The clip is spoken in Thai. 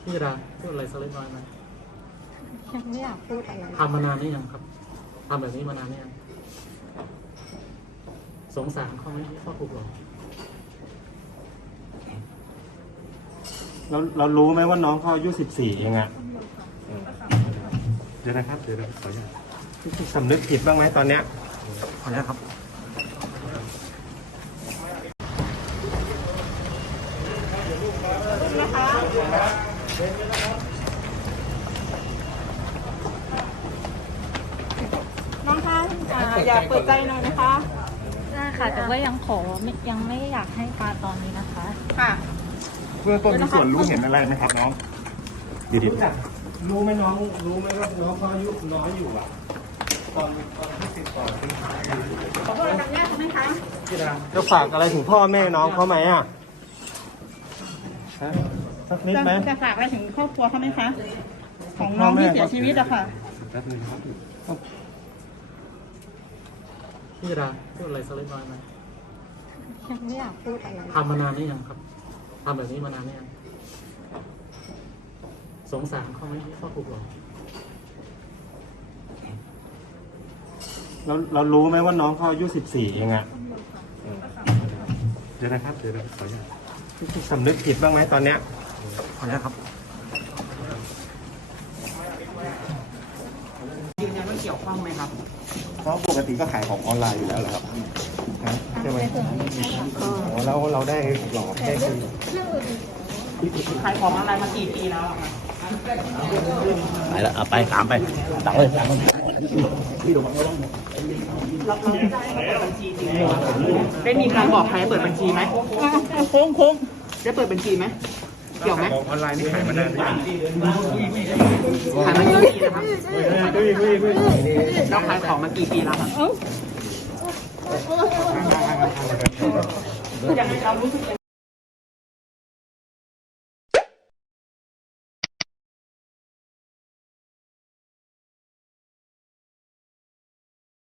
พี่ดาพูดอะไรสักเล็กน้อยไหมยังไม่อยากพูดอะไรทำมานานนี่ยังครับทำแบบนี้มานานนี่ยังสงสารเขาไหมที่เขาถูกหลอกเรารู้ไหมว่าน้องเขาอายุ14เองอะเดี๋ยวนะครับเดี๋ยวขออนุญาตสำนึกผิดบ้างไหมตอนเนี้ยขออนุญาตครับน้องคะอย่าเปิดใจหน่อยนะคะได้ค่ะแต่ว่ายังไม่อยากให้การตอนนี้นะคะค่ะเบื้องต้นมีส่วนรู้เห็นอะไรไหมครับน้องดีรู้ไหมน้องรู้ไหมว่าน้องเขาอายุน้อยอยู่อ่ะตอนที่ติดต่อเป็นหายขอโทษกับญาติไหมคะพี่ดาจะฝากอะไรถึงพ่อแม่น้องเขาไหมอ่ะฮะสักนิดไหมจะฝากอะไรถึงครอบครัวเขาไหมคะ ของน้องที่เสียชีวิตอะค่ะแป๊บนึงครับพี่ดาพูดอะไรสักเล็กน้อยไหมยังไม่อยากพูดอะไรทำมานานนี่ยังครับทำแบบนี้มานานนี่ยังสงสารเขาไหมที่เขาถูกหลอกเรารู้ไหมว่าน้องเขาอายุ14เองอะเดี๋ยวนะครับเดี๋ยวขออนุญาตสำนึกผิดบ้างไหมตอนเนี้ยขออนุญาตครับยืนยันว่าเกี่ยวข้องไหมครับเพราะปกติก็ขายของออนไลน์อยู่แล้วเหรอครับใช่ไหมเราได้หลอกได้คือขายของอะไรมากี่ปีแล้วอะคะไปแล้วเอาไปตามไปตักเลยตักเลยเราได้เปิดบัญชีจริงไหมคะได้มีการบอกใครให้เปิดบัญชีไหมโค้งได้เปิดบัญชีไหมเกี่ยวไหมออนไลน์นี่ขายมานานหรือยังขายมากี่ปีแล้วครับเราขายของมากี่ปีแล้วครับอย่างเรารู้สึก